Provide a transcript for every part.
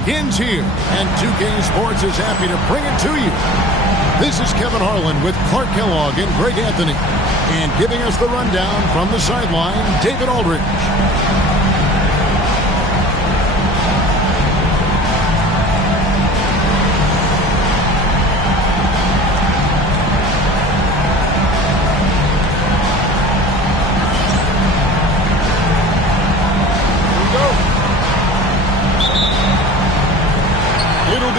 begins here, and 2K Sports is happy to bring it to you. This is Kevin Harlan with Clark Kellogg and Greg Anthony, and giving us the rundown from the sideline, David Aldridge.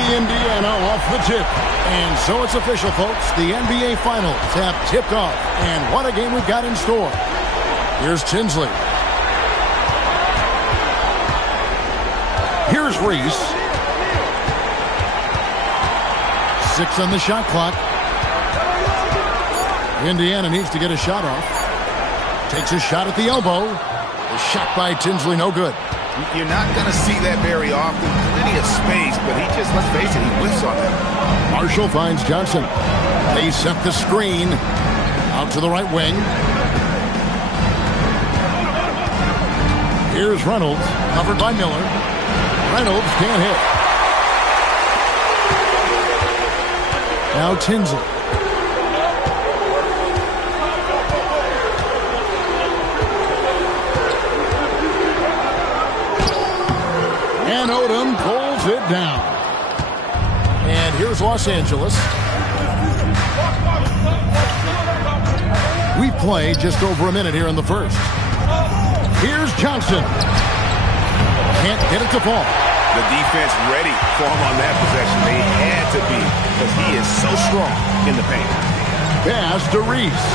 Indiana off the tip. And so it's official, folks. The NBA Finals have tipped off. And what a game we've got in store. Here's Tinsley. Here's Reese. 6 on the shot clock. Indiana needs to get a shot off. Takes a shot at the elbow. The shot by Tinsley, no good. You're not going to see that very often. Plenty of space, but he just, let's face it, he whiffs on that. Marshall finds Johnson. They set the screen. Out to the right wing. Here's Reynolds, covered by Miller. Reynolds can't hit. Now Tinsley. And Odom pulls it down. And here's Los Angeles. We play just over a minute here in the first. Here's Johnson. Can't get it to fall. The defense ready for him on that possession. They had to be, because he is so strong in the paint. Pass to Reese.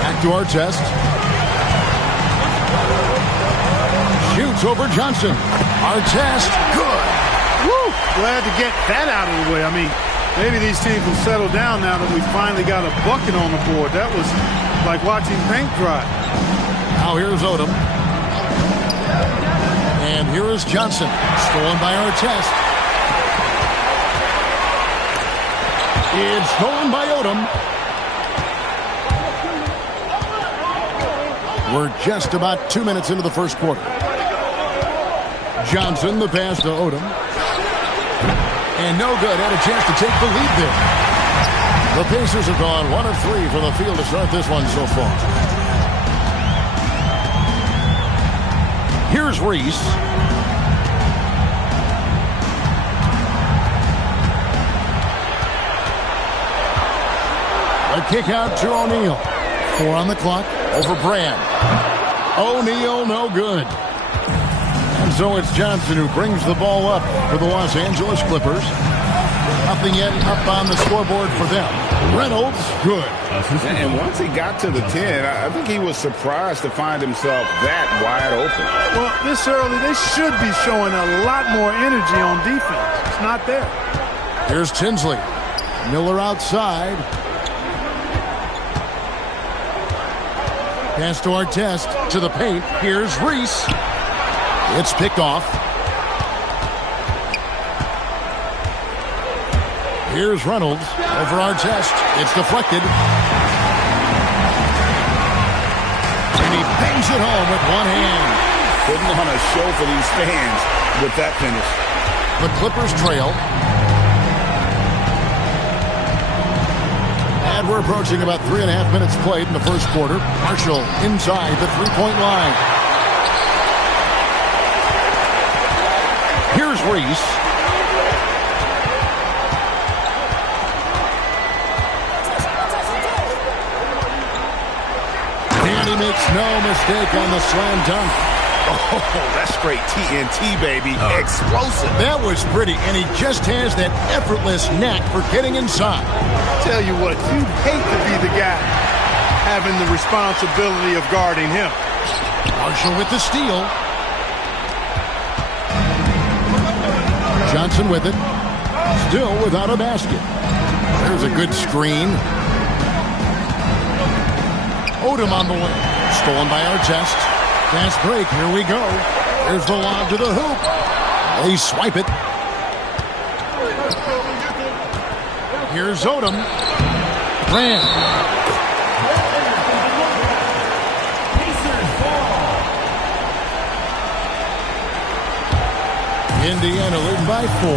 Back to Artest. Shoots over Johnson. Artest, good. Woo! Glad to get that out of the way. I mean, maybe these teams will settle down now that we finally got a bucket on the board. That was like watching paint dry. Now here's Odom. And here is Johnson. Stolen by Artest. It's stolen by Odom. We're just about 2 minutes into the first quarter. Johnson, the pass to Odom. And no good. Had a chance to take the lead there. The Pacers have gone 1 of 3 from the field to start this one so far. Here's Reese. A kick out to O'Neal. 4 on the clock. Over Brand. O'Neal, no good. And so it's Johnson who brings the ball up for the Los Angeles Clippers. Nothing yet up on the scoreboard for them. Reynolds, good. And once he got to the 10, I think he was surprised to find himself that wide open. Well, this early, they should be showing a lot more energy on defense. It's not there. Here's Tinsley. Miller outside. Pass to Artest, to the paint. Here's Reese. It's picked off. Here's Reynolds over Artest. It's deflected. And he bangs it home with one hand. Putting on a show for these fans with that finish. The Clippers trail. And we're approaching about 3.5 minutes played in the first quarter. Marshall inside the three-point line. Here's Reese. And he makes no mistake on the slam dunk. Oh, that's straight TNT, baby. Explosive. That was pretty, and he just has that effortless knack for getting inside. Tell you what, you'd hate to be the guy having the responsibility of guarding him. Marshall with the steal. Johnson with it. Still without a basket. There's a good screen. Odom on the way. Stolen by Artest. Fast break. Here we go. There's the lob to the hoop. They swipe it. Here's Odom. Grant. Indiana leading by 4.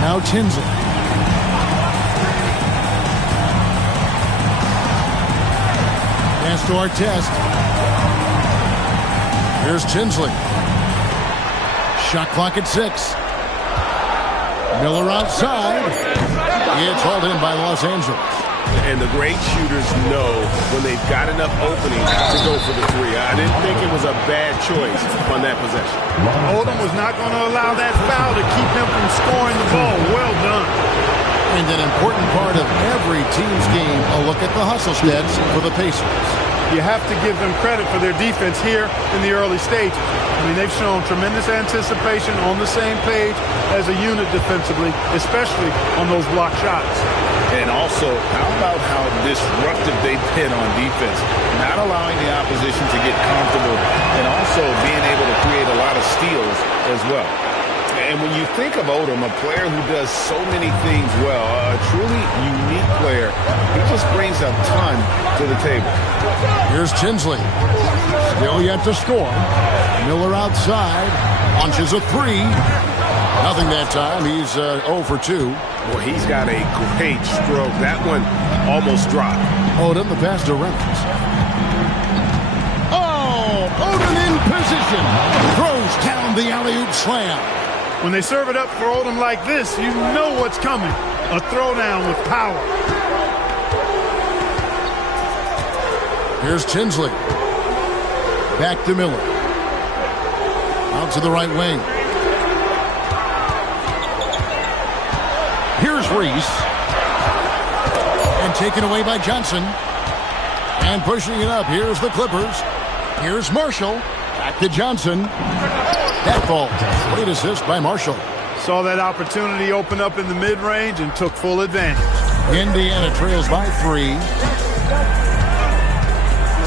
Now Tinsley. Pass to Artest. Here's Tinsley. Shot clock at 6. Miller outside. It's hauled in by Los Angeles. And the great shooters know when they've got enough opening to go for the 3. I didn't think it was a bad choice on that possession. Odom was not going to allow that foul to keep him from scoring the ball. Well done. And an important part of every team's game, a look at the hustle stats for the Pacers. You have to give them credit for their defense here in the early stages. I mean, they've shown tremendous anticipation, on the same page as a unit defensively, especially on those block shots. And also, how about how disruptive they've been on defense, not allowing the opposition to get comfortable, and also being able to create a lot of steals as well. And when you think of Odom, a player who does so many things well, a truly unique player, he just brings a ton to the table. Here's Tinsley. Still yet to score. Miller outside. Launches a 3. Nothing that time. He's 0 for 2. Boy, he's got a great stroke. That one almost dropped. Odom, the pass to Reynolds. Oh, Odom in position. Throws down the alley-oop slam. When they serve it up for Odom like this, you know what's coming. A throwdown with power. Here's Tinsley. Back to Miller. Out to the right wing. Here's Reese. And taken away by Johnson. And pushing it up. Here's the Clippers. Here's Marshall. Back to Johnson. That ball. Great assist by Marshall. Saw that opportunity open up in the mid-range and took full advantage. Indiana trails by 3.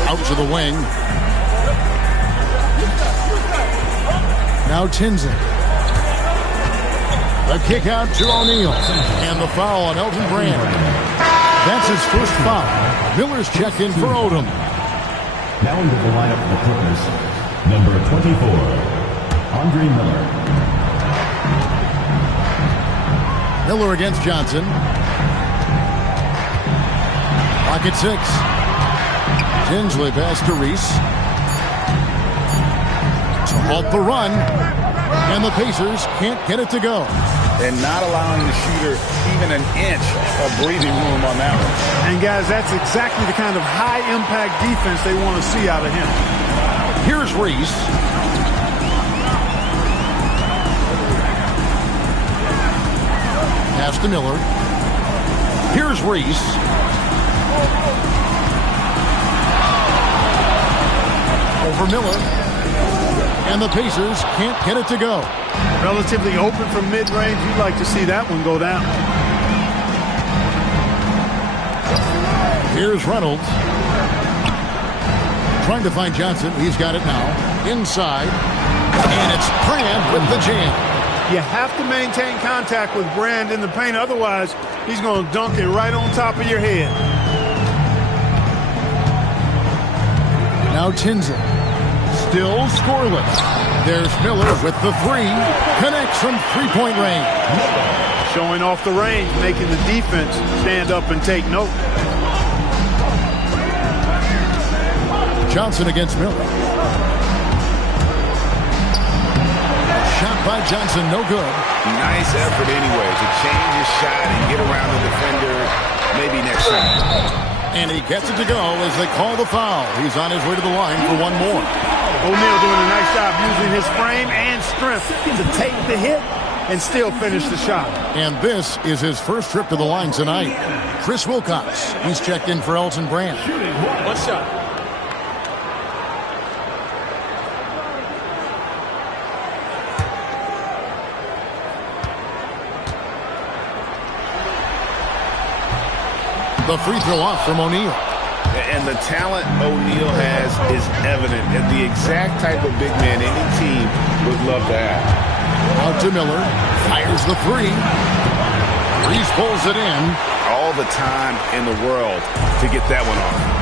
Out to the wing. Now Tinsley. The kick out to O'Neal. And the foul on Elton Brand. That's his first foul. Miller's checked in for Odom. Now into the lineup for the Clippers, number 24, Andre Miller. Miller against Johnson. Clock at 6. Tinsley pass to Reese. To halt the run. And the Pacers can't get it to go. And not allowing the shooter even an inch of breathing room on that one. And guys, that's exactly the kind of high-impact defense they want to see out of him. Here's Reese. Pass to Miller. Here's Reese. Over Miller. And the Pacers can't get it to go. Relatively open from mid-range. You'd like to see that one go down. Here's Reynolds. Trying to find Johnson. He's got it now. Inside. And it's Brand with the jam. You have to maintain contact with Brand in the paint. Otherwise, he's going to dunk it right on top of your head. Now Tinsley. Still scoreless. There's Miller with the 3. Connects from three-point range. Showing off the range, making the defense stand up and take note. Johnson against Miller. Shot by Johnson, no good. Nice effort anyway to change his shot and get around the defender maybe next time. And he gets it to go as they call the foul. He's on his way to the line for one more. O'Neal doing a nice job using his frame and strength to take the hit and still finish the shot. And this is his first trip to the line tonight. Chris Wilcox. He's checked in for Elton Brand. One shot. The free throw off from O'Neal. And the talent O'Neal has is evident, and the exact type of big man any team would love to have. Out to Miller. Fires the 3. Reese pulls it in. All the time in the world to get that one off.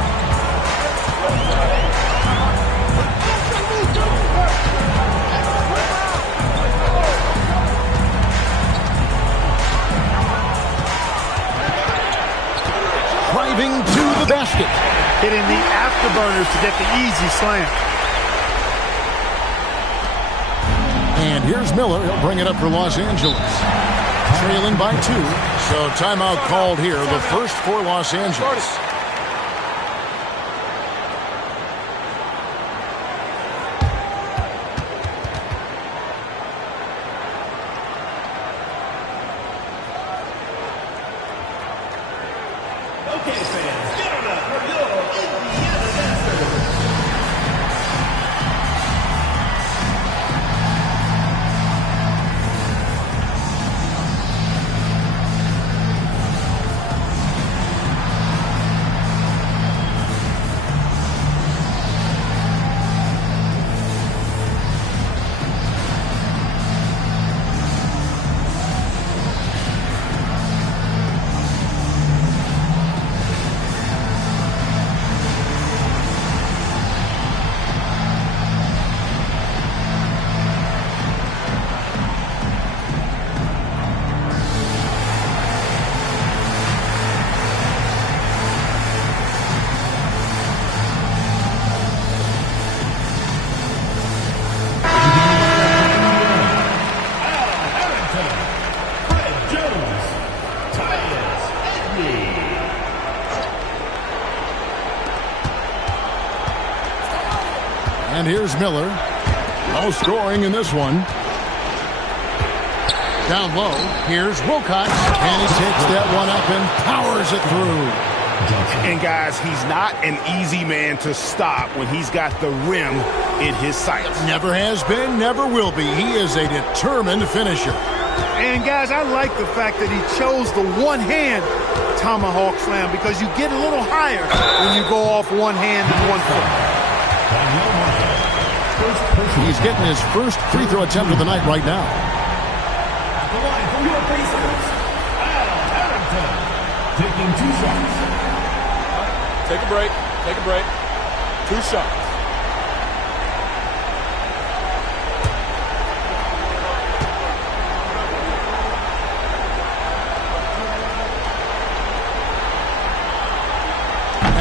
driving to the basket. Hitting the afterburners to get the easy slam. And here's Miller. He'll bring it up for Los Angeles. Trailing by 2. So timeout called here. The first for Los Angeles. And here's Miller. No scoring in this one. Down low. Here's Wilcox. And he takes that one up and powers it through. And, guys, he's not an easy man to stop when he's got the rim in his sights. Never has been, never will be. He is a determined finisher. And, guys, I like the fact that he chose the one-hand tomahawk slam because you get a little higher when you go off one hand and one foot. He's getting his first free throw attempt of the night right now. At the line for your Pacers, Al Harrington, taking 2 shots. Take a break. Take a break. 2 shots.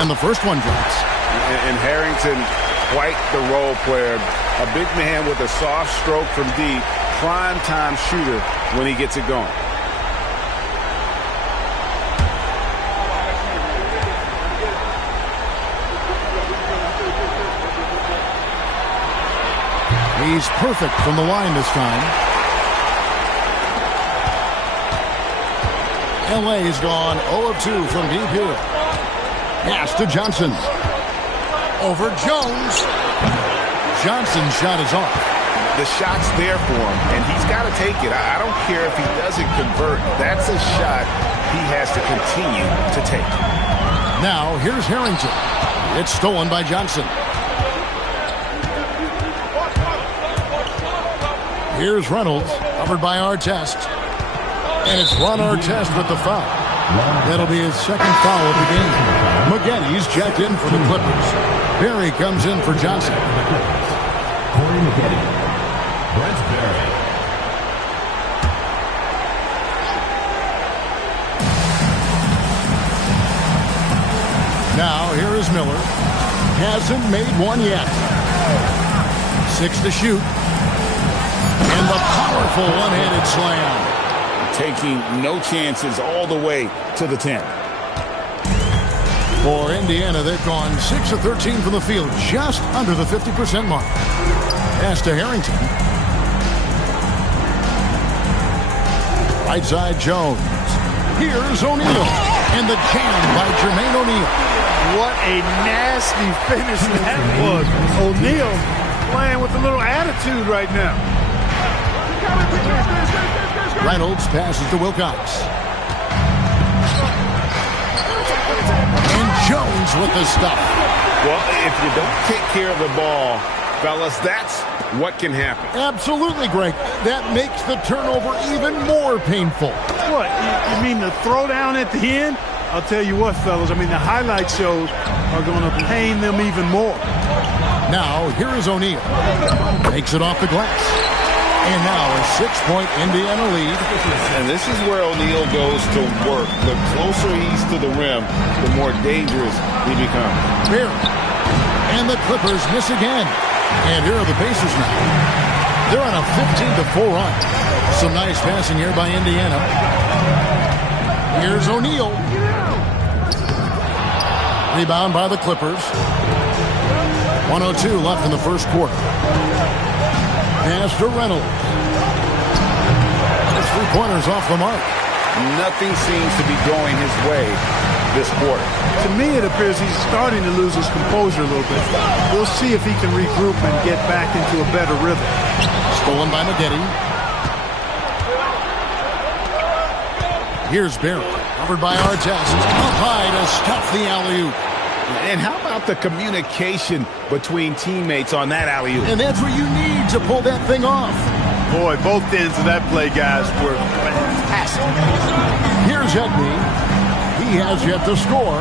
And the first one drops. And Harrington, quite the role player. A big man with a soft stroke from deep. Prime-time shooter when he gets it going. He's perfect from the line this time. LA's gone 0 of 2 from deep here. Pass to Johnson. Over Jones. Johnson's shot is off. The shot's there for him, and he's got to take it. I don't care if he doesn't convert. That's a shot he has to continue to take. Now, here's Harrington. It's stolen by Johnson. Here's Reynolds, covered by Artest. And it's Ron Artest with the foul. That'll be his second foul of the game. Maggette checked in for the Clippers. Barry comes in for Johnson. Corey Maggette. Brent Barry. Now, here is Miller. Hasn't made one yet. 6 to shoot. And the powerful one-handed slam. Taking no chances all the way to the 10. For Indiana, they've gone 6 of 13 from the field, just under the 50% mark. Pass to Harrington. Right side, Jones. Here's O'Neal. And the jam by Jermaine O'Neal. What a nasty finish that was. O'Neal playing with a little attitude right now. Reynolds passes to Wilcox. And Jones with the stuff. Well, if you don't take care of the ball, fellas, that's what can happen. Absolutely, Greg. That makes the turnover even more painful. What? You mean the throwdown at the end? I'll tell you what, fellas. I mean, the highlight shows are going to pain them even more. Now, here is O'Neal. Takes it off the glass. And now a 6-point Indiana lead. And this is where O'Neal goes to work. The closer he's to the rim, the more dangerous he becomes. Barry. And the Clippers miss again. And here are the Pacers now. They're on a 15-4 run. Some nice passing here by Indiana. Here's O'Neal. Rebound by the Clippers. 1:02 left in the first quarter. Pass to Reynolds. His three-pointers off the mark. Nothing seems to be going his way this quarter. To me, it appears he's starting to lose his composure a little bit. We'll see if he can regroup and get back into a better rhythm. Stolen by Maggette. Here's Barry. Covered by Artest. Up high to stuff the alley-oop. And how about the communication between teammates on that alley-oop? And that's what you need to pull that thing off. Boy, both ends of that play, guys, were fantastic. Here's Edney. He has yet to score.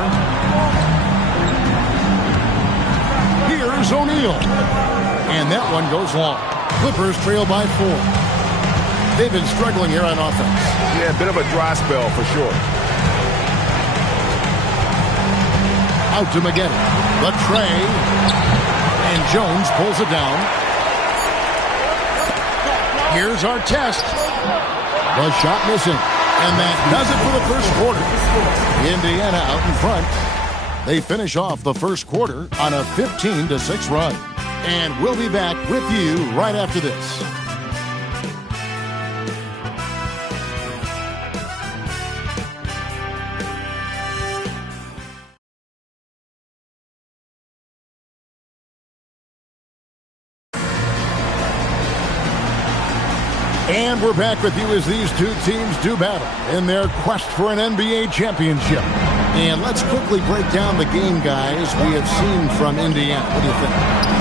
Here's O'Neal. And that one goes long. Clippers trail by 4. They've been struggling here on offense. Yeah, a bit of a dry spell for sure. Out to Maggette. The tray. And Jones pulls it down. Here's Artest. The shot missing. And that does it for the first quarter. Indiana out in front. They finish off the first quarter on a 15-6 run. And we'll be back with you right after this. And we're back with you as these two teams do battle in their quest for an NBA championship. And let's quickly break down the game, guys, we have seen from Indiana. What do you think?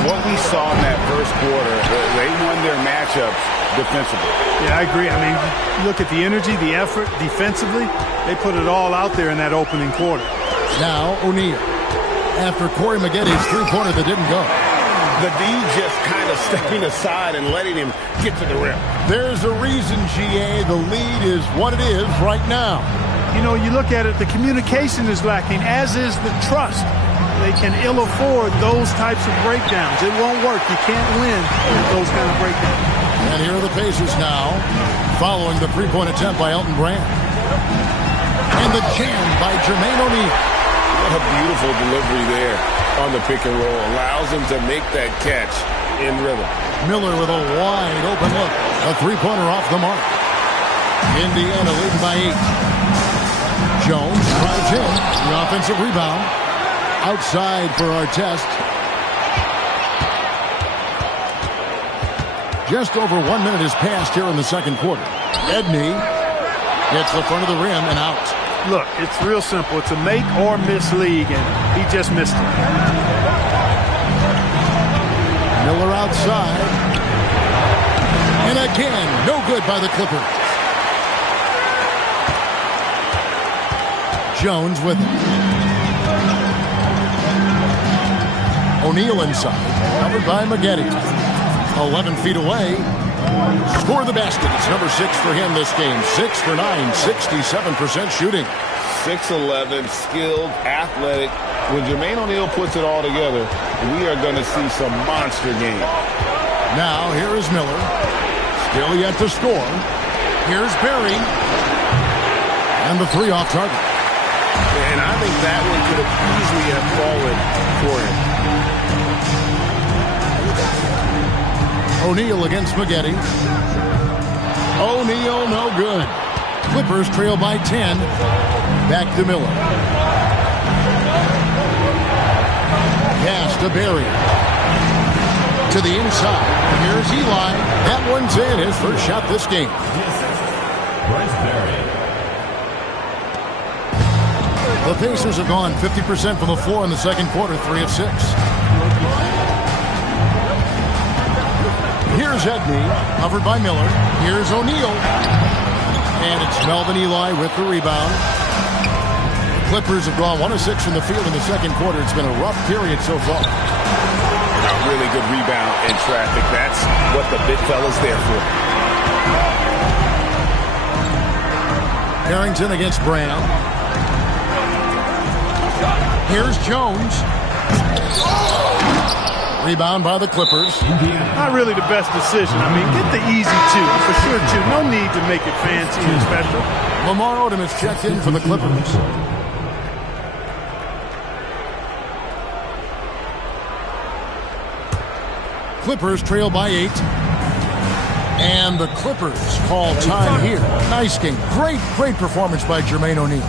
What we saw in that first quarter, they won their matchups defensively. Yeah, I agree. I mean, look at the energy, the effort defensively. They put it all out there in that opening quarter. Now O'Neal. After Corey Maggette's three-pointer that didn't go. The D just kind of stepping aside and letting him get to the rim. There's a reason, GA, the lead is what it is right now. You know, you look at it, the communication is lacking, as is the trust. They can ill afford those types of breakdowns. It won't work. You can't win with those kind of breakdowns. And here are the Pacers now, following the three-point attempt by Elton Brand. And the jam by Jermaine O'Neal. What a beautiful delivery there on the pick and roll. Allows him to make that catch in rhythm. Miller with a wide open look. A three-pointer off the mark. Indiana leading by 8. Jones drives in. The offensive rebound. Outside for Artest. Just over 1 minute has passed here in the second quarter. Edney hits the front of the rim and out. Look, it's real simple. It's a make or miss league, and he just missed it. Miller outside. And again, no good by the Clippers. Jones with it. O'Neal inside. Covered by Maggette. 11 feet away. Score the basket. It's number 6 for him this game. 6 for 9, 67% shooting. 6'11", skilled, athletic. When Jermaine O'Neal puts it all together, we are going to see some monster game. Now, here is Miller. Still yet to score. Here's Barry. And the three off target. And I think that one could have easily have fallen for him. O'Neal against Maggette. O'Neal no good. Clippers trail by 10. Back to Miller. Pass to Barry. To the inside. Here's Eli. That one's in. His first shot this game. Bryce Barry. The Pacers have gone 50% from the floor in the second quarter, 3 of 6. Here's Edney, covered by Miller. Here's O'Neal. And it's Melvin Eli with the rebound. The Clippers have gone 1 of 6 from the field in the second quarter. It's been a rough period so far. A really good rebound in traffic. That's what the big fella's there for. Harrington against Brown. Here's Jones. Rebound by the Clippers. Not really the best decision. I mean, get the easy two. For sure, two. No need to make it fancy and special. Lamar Odom is checked in for the Clippers. Clippers trail by 8. And the Clippers call time here. Nice game. Great performance by Jermaine O'Neal.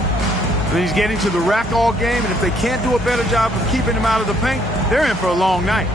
He's getting to the rack all game, and if they can't do a better job of keeping him out of the paint, they're in for a long night.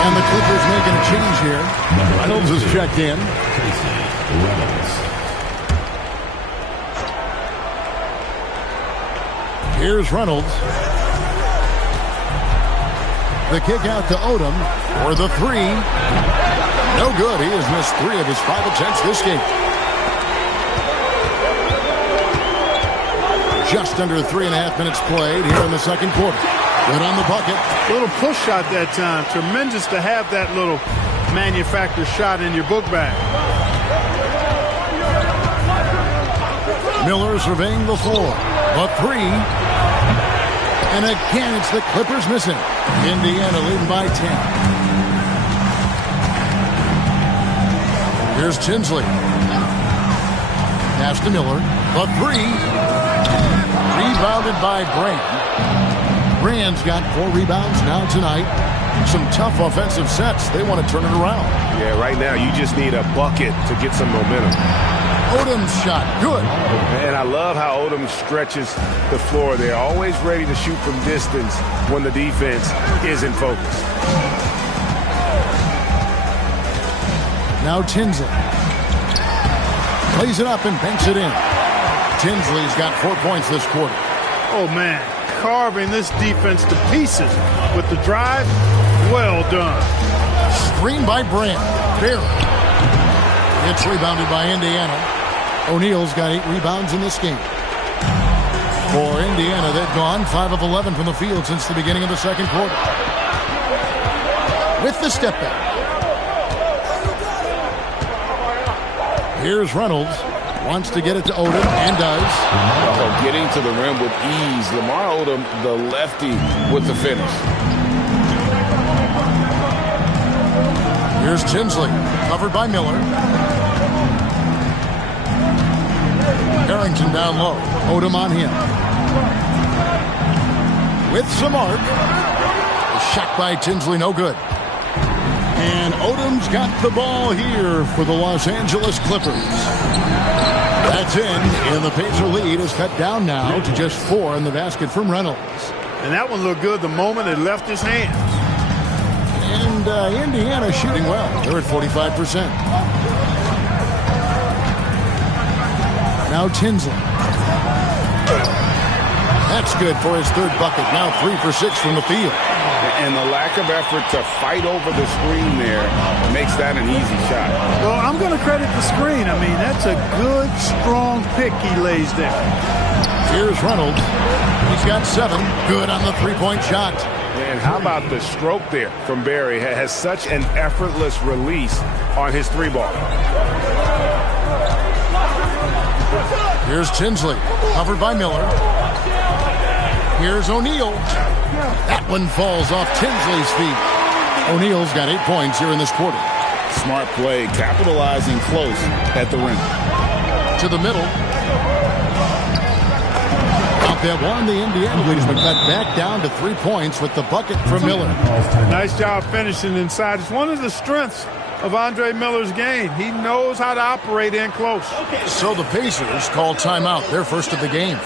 And the Clippers making a change here. Reynolds is checked in. Here's Reynolds. The kick out to Odom for the three. No good. He has missed 3 of his 5 attempts this game. Just under 3.5 minutes played here in the second quarter. Good on the bucket. Little push shot that time. Tremendous to have that little manufactured shot in your book bag. Miller surveying the floor. A 3. And again, it's the Clippers missing. Indiana leading by 10. Here's Tinsley. Pass to Miller. The 3. Rebounded by Brand. Brand's got 4 rebounds now tonight. Some tough offensive sets. They want to turn it around. Yeah, right now you just need a bucket to get some momentum. Odom's shot. Good. And I love how Odom stretches the floor. They're always ready to shoot from distance when the defense is in focus. Now Tinsley. Plays it up and banks it in. Tinsley's got 4 points this quarter. Oh, man. Carving this defense to pieces with the drive. Well done. Screen by Brand. Barely. It's rebounded by Indiana. O'Neal's got 8 rebounds in this game. For Indiana, they've gone 5 of 11 from the field since the beginning of the second quarter. With the step back. Here's Reynolds. Wants to get it to Odom, and does. Oh, getting to the rim with ease. Lamar Odom, the lefty, with the finish. Here's Tinsley, covered by Miller. Harrington down low. Odom on him. With some arc. A shot by Tinsley, no good. And Odom's got the ball here for the Los Angeles Clippers. That's in, and the Pacer lead is cut down now to just 4 in the basket from Reynolds. And that one looked good the moment it left his hands. And Indiana shooting well. They're at 45%. Now Tinsley. That's good for his 3rd bucket. Now 3 for 6 from the field. And the lack of effort to fight over the screen there makes that an easy shot. Well, I'm going to credit the screen. I mean, that's a good, strong pick he lays there. Here's Reynolds. He's got 7. Good on the three-point shot. And how about the stroke there from Barry? Has such an effortless release on his 3-ball. Here's Tinsley, covered by Miller. Here's O'Neal. That one falls off Tinsley's feet. O'Neal's got 8 points here in this quarter. Smart play, capitalizing close at the rim. To the middle. Out that one, the Indiana lead has been cut back down to 3 points with the bucket from Miller. Nice job finishing inside. It's one of the strengths of Andre Miller's game. He knows how to operate in close. So the Pacers call timeout, their first of the game.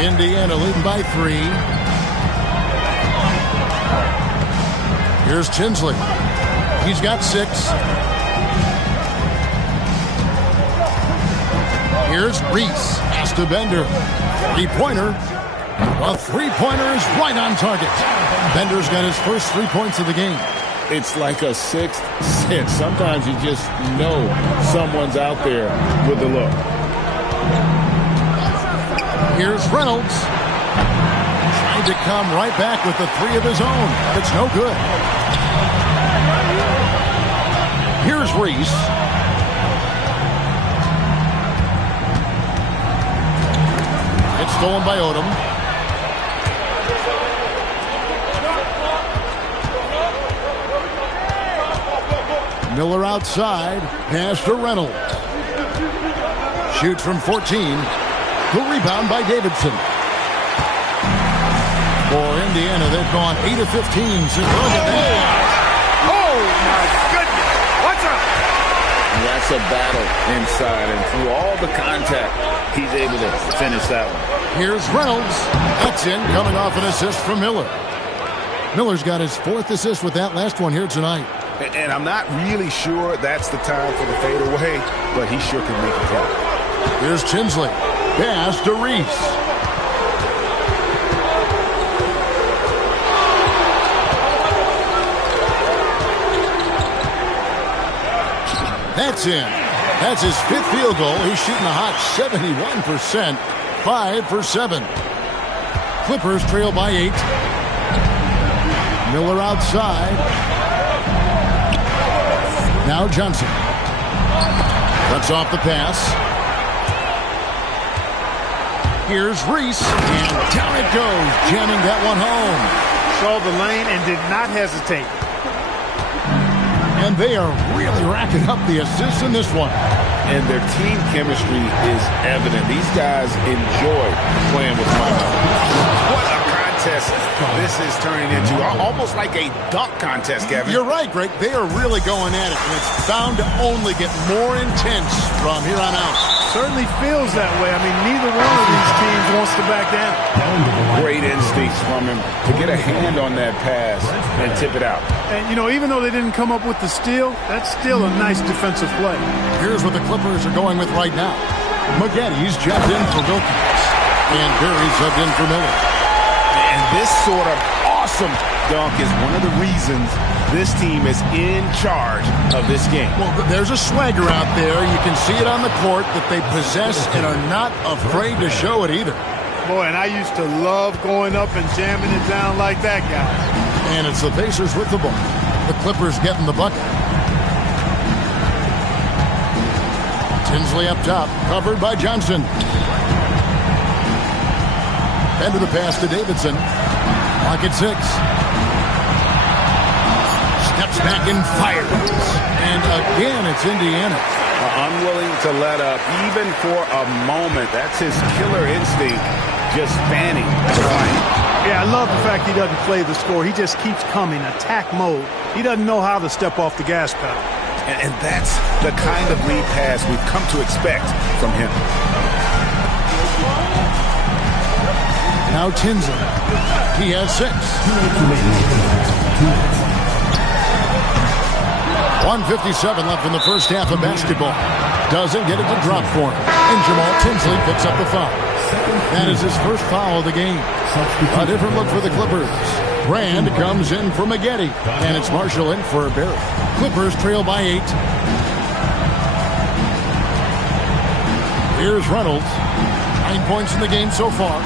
Indiana leading by 3. Here's Tinsley. He's got 6. Here's Reese. Pass to Bender. 3-pointer. A 3-pointer is right on target. Bender's got his first 3 points of the game. It's like a sixth sense. Sometimes you just know someone's out there with the look. Here's Reynolds. Trying to come right back with the 3 of his own. It's no good. Here's Reese. It's stolen by Odom. Miller outside. Pass to Reynolds. Shoots from 14. The rebound by Davidson. For Indiana, they've gone 8 of 15 since. Look at that. Oh, my goodness. What's up? That's a battle inside, and through all the contact, he's able to finish that one. Here's Reynolds. That's in, coming off an assist from Miller. Miller's got his 4th assist with that last one here tonight. And I'm not really sure that's the time for the fadeaway, but he sure can make it count. Here's Tinsley. Pass to Reese. That's in. That's his 5th field goal. He's shooting a hot 71%. 5 for 7. Clippers trail by 8. Miller outside. Now Johnson. Cuts off the pass. Here's Reese, and down it goes, jamming that one home. Saw the lane and did not hesitate. And they are really racking up the assists in this one. And their team chemistry is evident. These guys enjoy playing with one another. What a contest this is turning into. Almost like a dunk contest, Kevin. You're right, Greg. They are really going at it, and it's bound to only get more intense from here on out. Certainly feels that way. I mean, neither one of these teams wants to back down. Great instincts from him to get a hand on that pass and tip it out. And, you know, even though they didn't come up with the steal, that's still a nice defensive play. Here's what the Clippers are going with right now. Maggette jabbed in for Wilkins, and Barry subbed in for Miller. And this sort of awesome dunk is one of the reasons this team is in charge of this game. Well, there's a swagger out there. You can see it on the court that they possess and are not afraid to show it either. Boy, and I used to love going up and jamming it down like that guy. And it's the Pacers with the ball. The Clippers getting the bucket. Tinsley up top, covered by Johnson. Into the pass to Davidson. Clock at 6. Steps back and fires. And again, it's Indiana. Unwilling to let up even for a moment. That's his killer instinct, just fanning the line. Yeah, I love the fact he doesn't play the score. He just keeps coming, attack mode. He doesn't know how to step off the gas pedal. And that's the kind of lead pass we've come to expect from him. Now Tinsley. He has 6. 1:57 left in the first half of basketball. Doesn't get it to drop for him. And Jamal Tinsley picks up the foul. That is his first foul of the game. A different look for the Clippers. Brand comes in for Maggette. And it's Marshall in for Barrett. Clippers trail by 8. Here's Reynolds. 9 points in the game so far.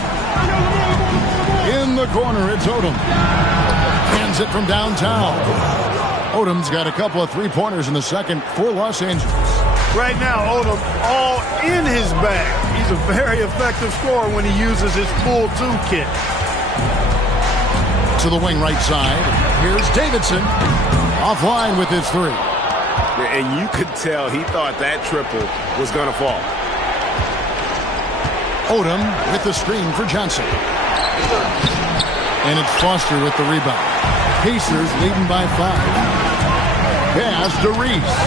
In the corner, it's Odom. Hands it from downtown. Odom's got a couple of three-pointers in the second for Los Angeles. Right now, Odom all in his bag. He's a very effective scorer when he uses his full toolkit. To the wing right side. Here's Davidson. Offline with his 3. And you could tell he thought that triple was going to fall. Odom with the screen for Johnson. And it's Foster with the rebound. Pacers leading by 5. Pass to Reese.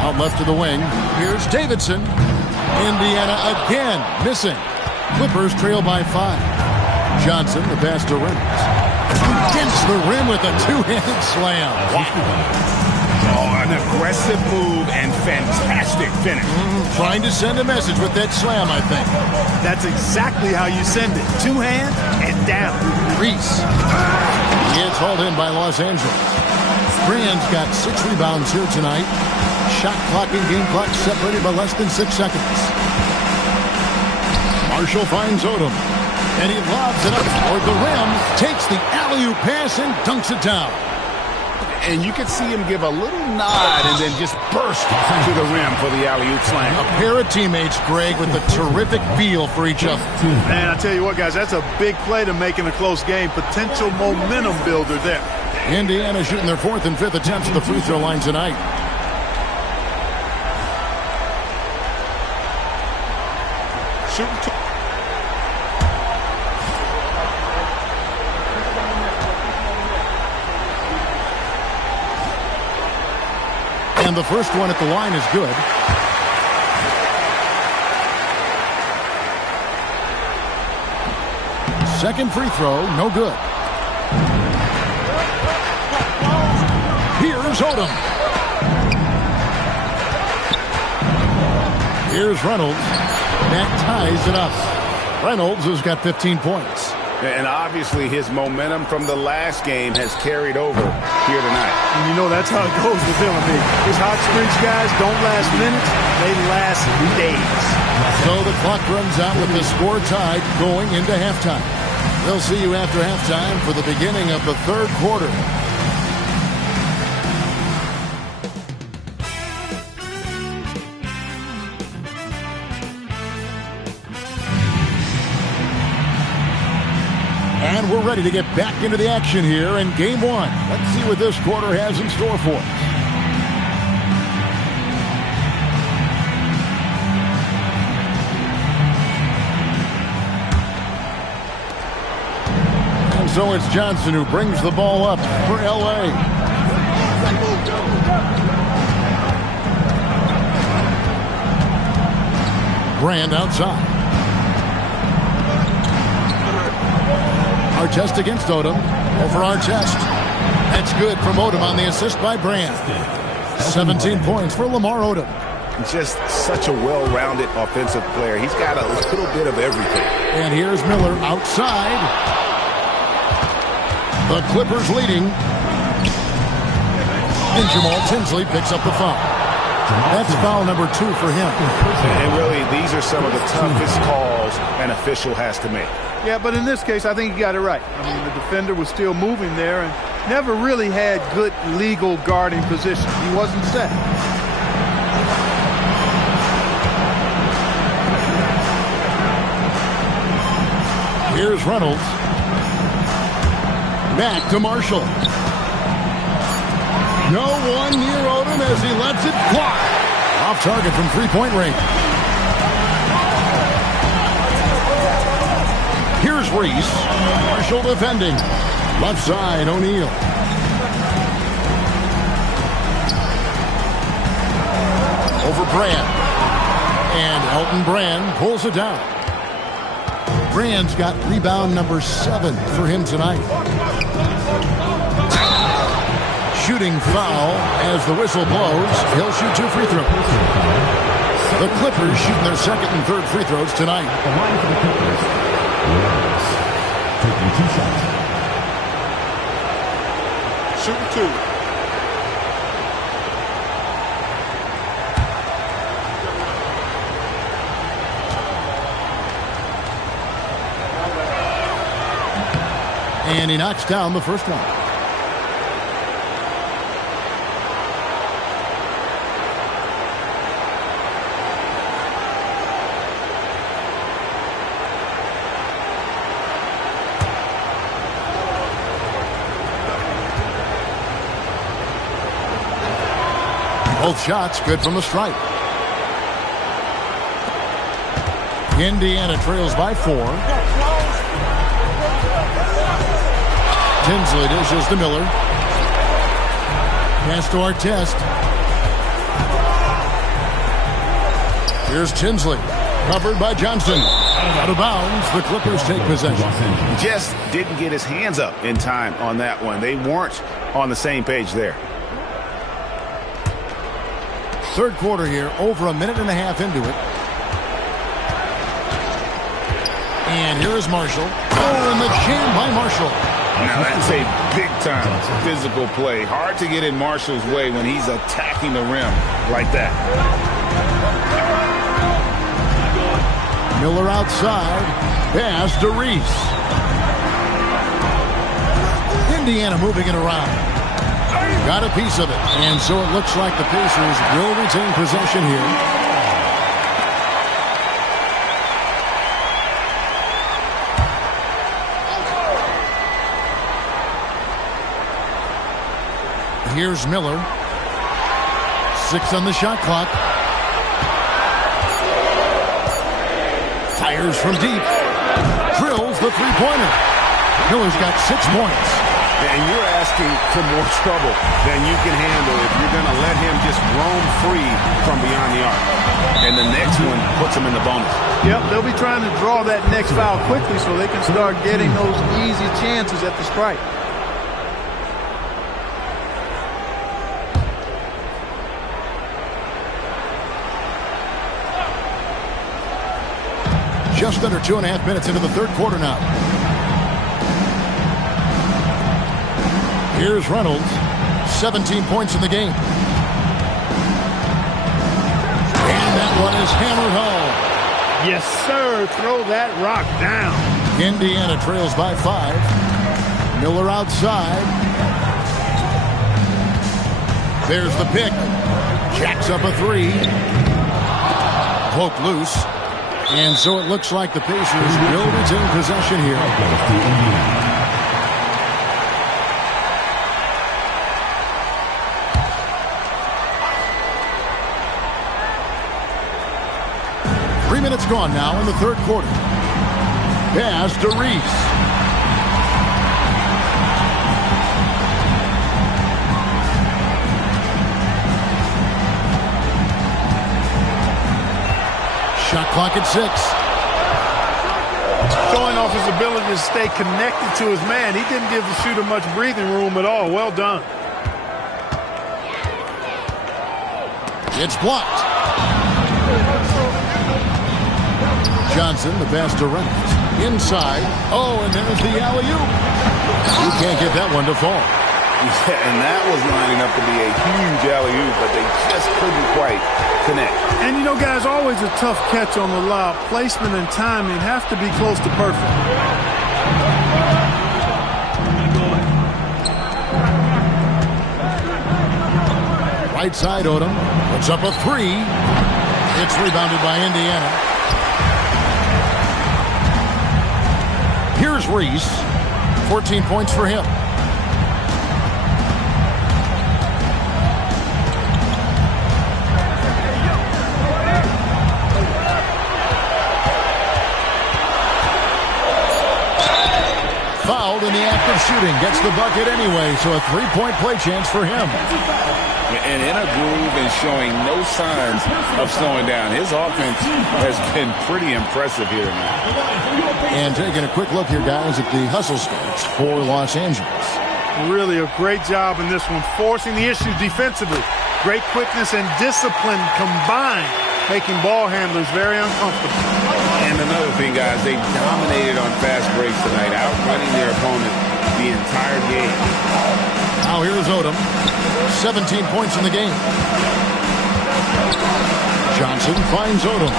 Out left to the wing. Here's Davidson. Indiana again missing. Clippers trail by 5. Johnson, the pass to Reynolds. Against the rim with a two-handed slam. Wow. Oh, an aggressive move and fantastic finish. Trying to send a message with that slam, I think. That's exactly how you send it. 2 hands and down. Reese. It's hauled in by Los Angeles. Brand's got 6 rebounds here tonight. Shot clock and game clock separated by less than 6 seconds. Marshall finds Odom. And he lobs it up toward the rim, takes the alley-oop pass and dunks it down. And you could see him give a little nod and then just burst to the rim for the alley-oop slam. A pair of teammates, Greg, with a terrific feel for each other. And I tell you what, guys, that's a big play to make in a close game. Potential momentum builder there. Indiana shooting their 4th and 5th attempts at the free throw line tonight. Shooting. And the first one at the line is good. Second free throw, no good. Here's Odom. Here's Reynolds. That ties it up. Reynolds has got 15 points. And obviously his momentum from the last game has carried over here tonight. And you know that's how it goes with him. I mean, his hot streaks, guys, don't last minutes. They last days. So the clock runs out with the score tied going into halftime. We'll see you after halftime for the beginning of the third quarter. And we're ready to get back into the action here in Game 1. Let's see what this quarter has in store for us. And so it's Johnson who brings the ball up for L.A. Brand outside. Artest against Odom. Over Artest. That's good from Odom on the assist by Brand. 17 points for Lamar Odom. Just such a well-rounded offensive player. He's got a little bit of everything. And here's Miller outside. The Clippers leading. And Jamal Tinsley picks up the foul. That's foul number 2 for him. And really, these are some of the toughest calls calls an official has to make. Yeah, but in this case, I think he got it right. I mean, the defender was still moving there and never really had good legal guarding position. He wasn't set. Here's Reynolds. Back to Marshall. No one near Odom as he lets it fly. Off target from three-point range. Here's Reese. Marshall defending. Left side, O'Neal. Over Brand. And Elton Brand pulls it down. Brand's got rebound number 7 for him tonight. Shooting foul as the whistle blows. He'll shoot 2 free throws. The Clippers shooting their second and third free throws tonight. The line for the Clippers. Taking 2 shots. Shooting 2. And he knocks down the first one. Both shots good from the stripe. Indiana trails by 4. Tinsley dishes to Miller. Pass to Artest. Here's Tinsley. Covered by Johnson. Out of bounds. The Clippers take possession. Just didn't get his hands up in time on that one. They weren't on the same page there. Third quarter here. Over a minute and a half into it. And here is Marshall. Oh, and the jam by Marshall. Now that's a big-time physical play. Hard to get in Marshall's way when he's attacking the rim like that. Miller outside. Pass to Reese. Indiana moving it around. Got a piece of it. And so it looks like the Pacers will retain possession here. Here's Miller. 6 on the shot clock. Fires from deep. Drills the three-pointer. Miller's got 6 points. And you're asking for more trouble than you can handle if you're going to let him just roam free from beyond the arc. And the next one puts him in the bonus. Yep, they'll be trying to draw that next foul quickly so they can start getting those easy chances at the stripe. Just under 2.5 minutes into the third quarter now. Here's Reynolds. 17 points in the game. And that one is hammered home. Yes, sir. Throw that rock down. Indiana trails by 5. Miller outside. There's the pick. Jacks up a 3. Poke loose. And so it looks like the Pacers will retain possession here. 3 minutes gone now in the third quarter. Pass to Reese. Shot clock at 6. Showing off his ability to stay connected to his man. He didn't give the shooter much breathing room at all. Well done. It's blocked. Johnson, the pass to Reynolds. Inside. Oh, and there's the alley-oop. You can't get that one to fall. And that was lining up to be a huge alley-oop, but they just couldn't quite connect. And, you know, guys, always a tough catch on the lob. Placement and timing have to be close to perfect. Right side, Odom puts up a three. It's rebounded by Indiana. Here's Reese. 14 points for him. Fouled in the act of shooting. Gets the bucket anyway, so a three-point play chance for him. And in a groove and showing no signs of slowing down. His offense has been pretty impressive here tonight. And taking a quick look here, guys, at the hustle stats for Los Angeles. Really a great job in this one, forcing the issue defensively. Great quickness and discipline combined, making ball handlers very uncomfortable. And another thing, guys, they dominated on fast breaks tonight, outrunning their opponent the entire game. Now here's Odom. 17 points in the game. Johnson finds Odom.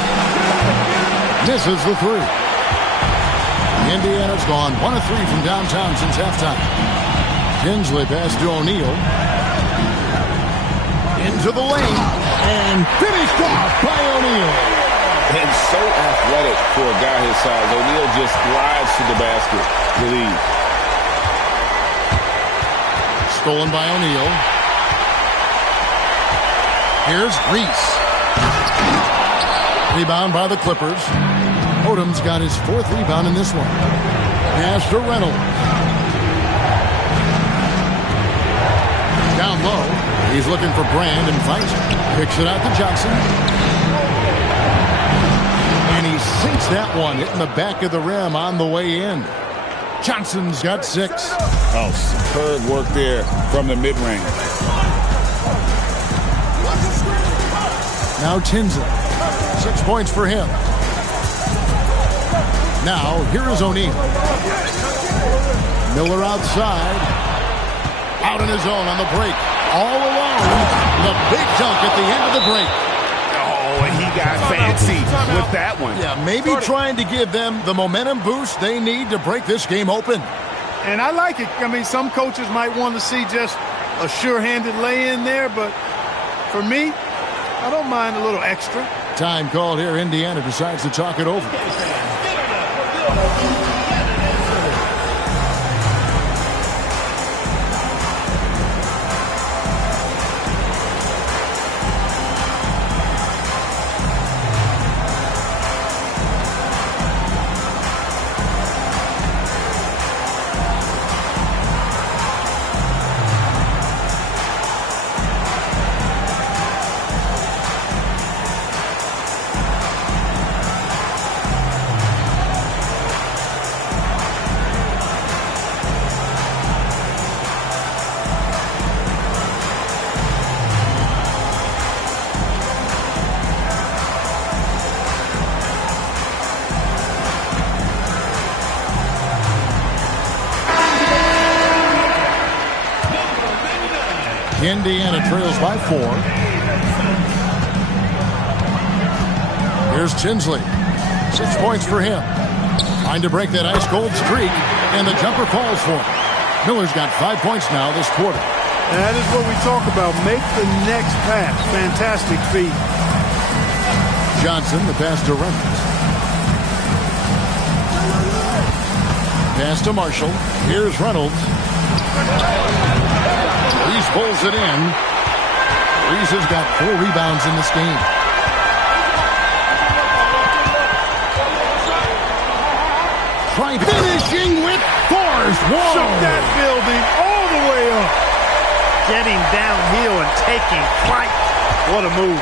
Misses the three. Indiana's gone 1 of 3 from downtown since halftime. Tinsley pass to O'Neal. Into the lane. And finished off by O'Neal. And so athletic for a guy his size. O'Neal just glides to the basket. Relieved. Stolen by O'Neal. Here's Reese. Rebound by the Clippers. Odom's got his 4th rebound in this one. Pass to Reynolds. Down low. He's looking for Brand and fights. Picks it out to Johnson. And he sinks that one, hitting the back of the rim on the way in. Johnson's got 6. Oh, superb work there from the mid-range. Now Tinsley. 6 points for him. Now, here is O'Neal. Miller outside. Out on his own on the break. All alone. The big dunk at the end of the break. Oh, and he got fancy with that one. Yeah, maybe trying to give them the momentum boost they need to break this game open. And I like it. I mean, some coaches might want to see just a sure-handed lay-in there, but for me, I don't mind a little extra. Time called here. Indiana decides to talk it over. Indiana trails by 4. Here's Tinsley. 6 points for him. Trying to break that ice-cold streak, and the jumper falls for him. Miller's got 5 points now this quarter. And that is what we talk about. Make the next pass. Fantastic feat. Johnson, the pass to Reynolds. Pass to Marshall. Here's Reynolds. Reese pulls it in. Reese has got 4 rebounds in this game. Finishing with force. Shook that building all the way up. Getting downhill and taking flight. What a move.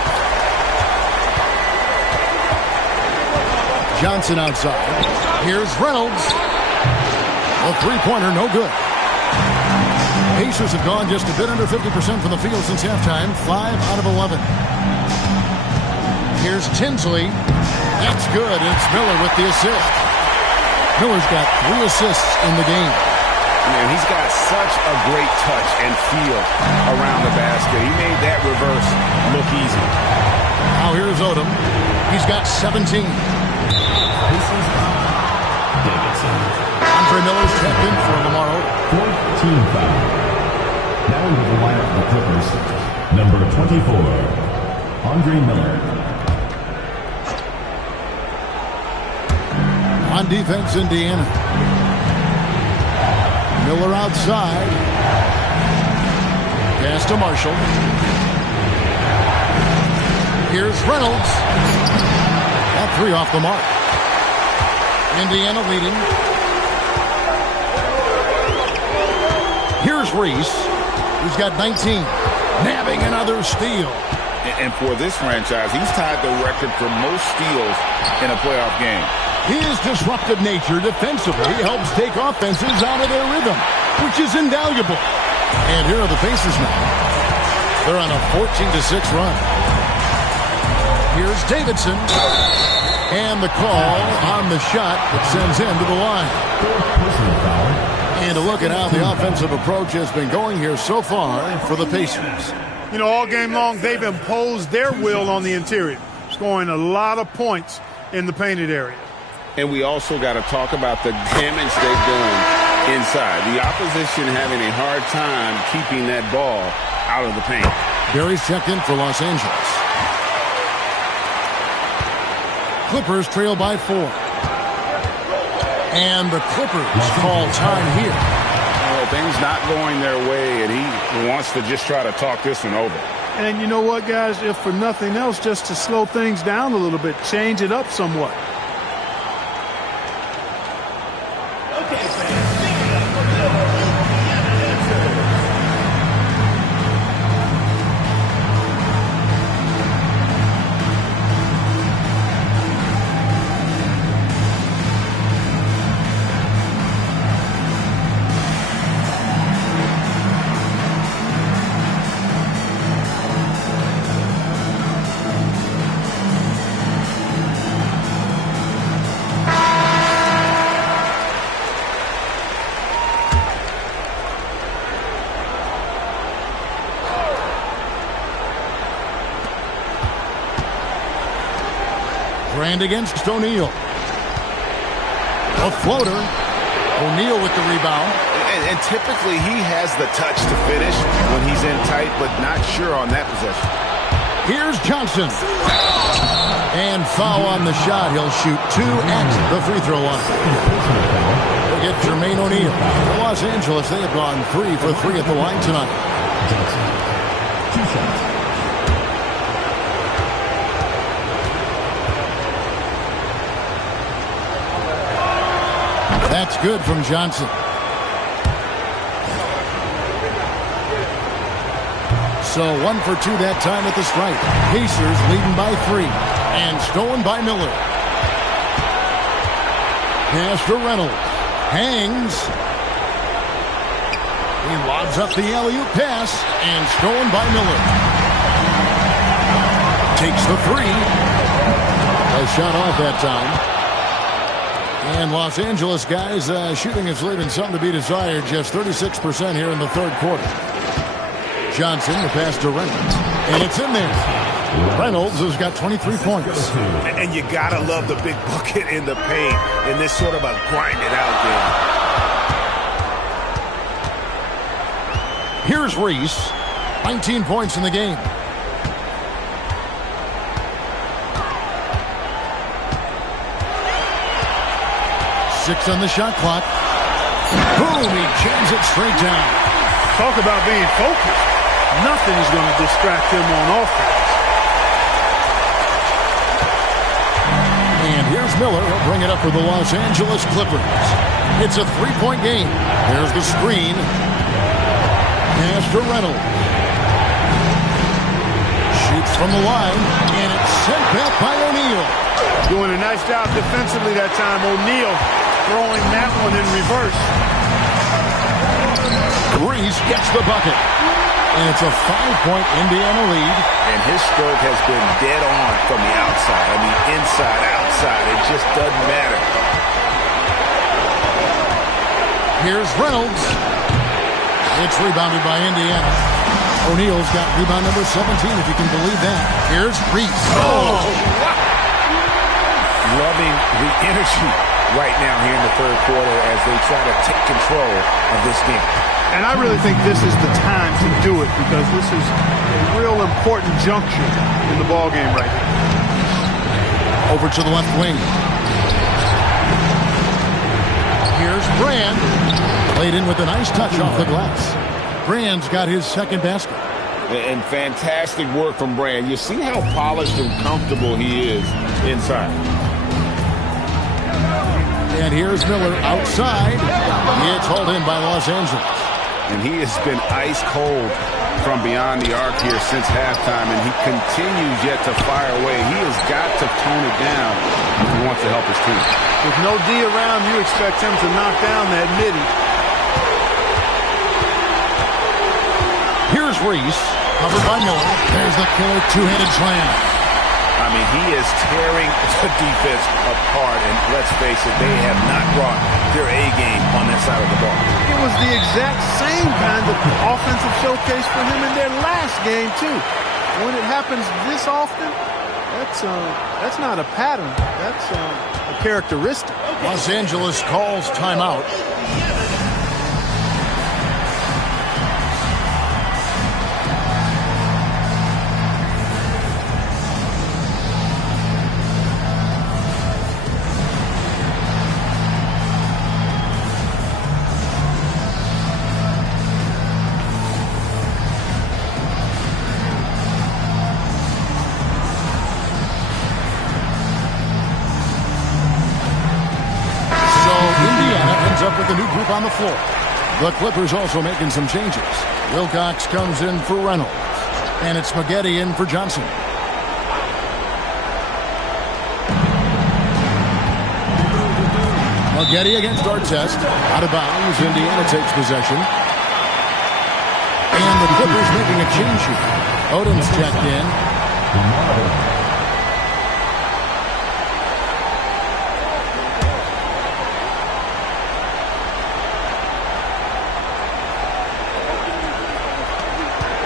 Johnson outside. Here's Reynolds. A three-pointer, no good. Pacers have gone just a bit under 50% from the field since halftime. 5 out of 11. Here's Tinsley. That's good. It's Miller with the assist. Miller's got 3 assists in the game. Man, he's got such a great touch and feel around the basket. He made that reverse look easy. Now here's Odom. He's got 17. Andre Miller's checked in for Lamar Odom. 4th team foul. Now into the lineup for the Clippers, number 24, Andre Miller. On defense, Indiana. Miller outside. Pass to Marshall. Here's Reynolds. That three off the mark. Indiana leading. Here's Reese. He's got 19. Nabbing another steal. And for this franchise, he's tied the record for most steals in a playoff game. His disruptive nature defensively helps take offenses out of their rhythm, which is invaluable. And here are the Pacers now. They're on a 14-6 run. Here's Davidson. And the call on the shot that sends him to the line. Personal foul. And a look at how the offensive approach has been going here so far for the Pacers. You know, all game long, they've imposed their will on the interior, scoring a lot of points in the painted area. And we also got to talk about the damage they've done inside. The opposition having a hard time keeping that ball out of the paint. Barry's checked in for Los Angeles. Clippers trail by 4. And the Clippers call time here. Well, things not going their way, and he wants to just try to talk this one over. And you know what, guys? If for nothing else, just to slow things down a little bit, change it up somewhat. Grant against O'Neal. A floater. O'Neal with the rebound. And typically he has the touch to finish when he's in tight, but not sure on that possession. Here's Johnson. And foul on the shot. He'll shoot 2 at the free throw line. They'll get Jermaine O'Neal. Los Angeles, they have gone 3 for 3 at the line tonight. Johnson, 2 shots. That's good from Johnson. So 1 for 2 that time at the stripe. Pacers leading by 3. And stolen by Miller. Pass to Reynolds. Hangs. He lobs up the alley-oop pass. And stolen by Miller. Takes the 3. A shot off that time. And Los Angeles, guys, shooting is leaving something to be desired. Just 36% here in the third quarter. Johnson, the pass to Reynolds. And it's in there. Reynolds has got 23 points. And you got to love the big bucket in the paint in this sort of a grind-it-out game. Here's Reese. 19 points in the game. Six on the shot clock. Boom, he jams it straight down. Talk about being focused. Nothing is going to distract him on offense. And here's Miller. He'll bring it up for the Los Angeles Clippers. It's a 3-point game. There's the screen. Pass to Reynolds. Shoots from the line, and it's sent back by O'Neal. Doing a nice job defensively that time. O'Neal throwing that one in reverse. Reese gets the bucket. And it's a 5-point Indiana lead. And his stroke has been dead on from the outside. I mean, inside, outside. It just doesn't matter. Here's Reynolds. It's rebounded by Indiana. O'Neal's got rebound number 17, if you can believe that. Here's Reese. Oh! Loving the energy right now here in the third quarter as they try to take control of this game. And I really think this is the time to do it because this is a real important juncture in the ballgame right now. Over to the left wing. Here's Brand. Played in with a nice touch off the glass. Brand's got his second basket. And fantastic work from Brand. You see how polished and comfortable he is inside. And here's Miller outside. It's hauled in by Los Angeles. And he has been ice cold from beyond the arc here since halftime, and he continues yet to fire away. He has got to tone it down if he wants to help his team. With no D around, you expect him to knock down that midi. Here's Reese, covered by Miller. There's the killer two-handed slam. I mean, he is tearing the defense apart, and let's face it, they have not brought their A game on that side of the ball. It was the exact same kind of offensive showcase for him in their last game, too. When it happens this often, that's not a pattern. That's a characteristic. Los Angeles calls timeout. Up with a new group on the floor. The Clippers also making some changes. Wilcox comes in for Reynolds. And it's Spaghetti in for Johnson. Spaghetti against Artest. Out of bounds. Indiana takes possession. And the Clippers making a change here. Odom's checked in.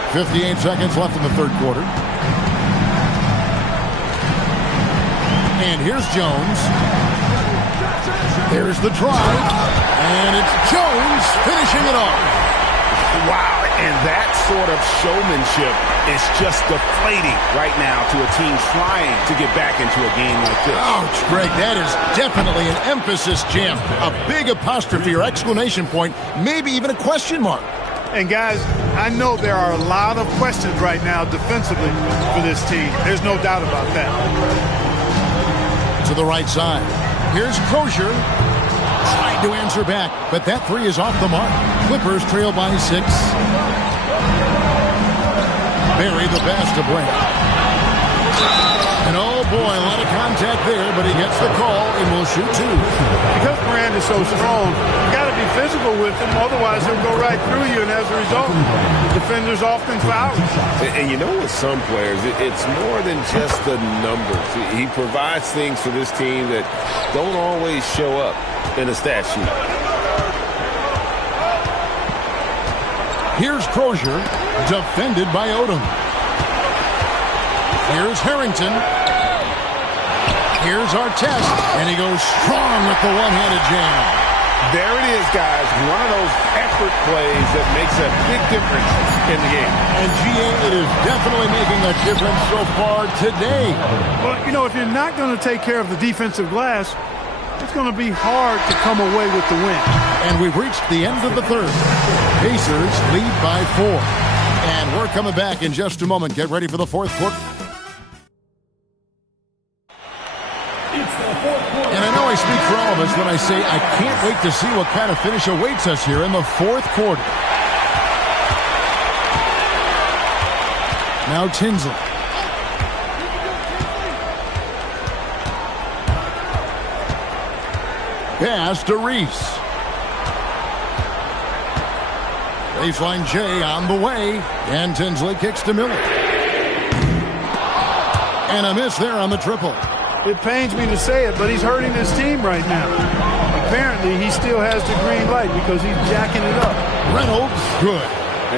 58 seconds left in the third quarter. And here's Jones. There's the drive. And it's Jones finishing it off. Wow, and that sort of showmanship is just deflating right now to a team trying to get back into a game like this. Ouch, Greg, that is definitely an emphasis jam. A big apostrophe or exclamation point, maybe even a question mark. And guys, I know there are a lot of questions right now defensively for this team. There's no doubt about that. To the right side. Here's Crozier. Trying to answer back, but that three is off the mark. Clippers trail by 6. Barry the pass to Brand. And oh boy, a lot of contact there, but he gets the call and will shoot 2. Because Brand is so strong, you got to be physical with him, otherwise he'll go right through you, and as a result, the defenders often foul. And you know, with some players, it's more than just the numbers. He provides things for this team that don't always show up in a stat sheet. Here's Crozier, defended by Odom. Here's Harrington. Here's Artest, and he goes strong with the one-handed jam. There it is, guys. One of those effort plays that makes a big difference in the game. And GA, it is definitely making a difference so far today. Well, you know, if you're not going to take care of the defensive glass, it's going to be hard to come away with the win. And we've reached the end of the third. Pacers lead by 4. And we're coming back in just a moment. Get ready for the fourth quarter. And I know I speak for all of us when I say I can't wait to see what kind of finish awaits us here in the fourth quarter. Now Tinsley. Pass to Reese. Baseline J on the way. And Tinsley kicks to Miller. And a miss there on the triple. It pains me to say it, but he's hurting his team right now. apparently he still has the green light because he's jacking it up. Reynolds, good.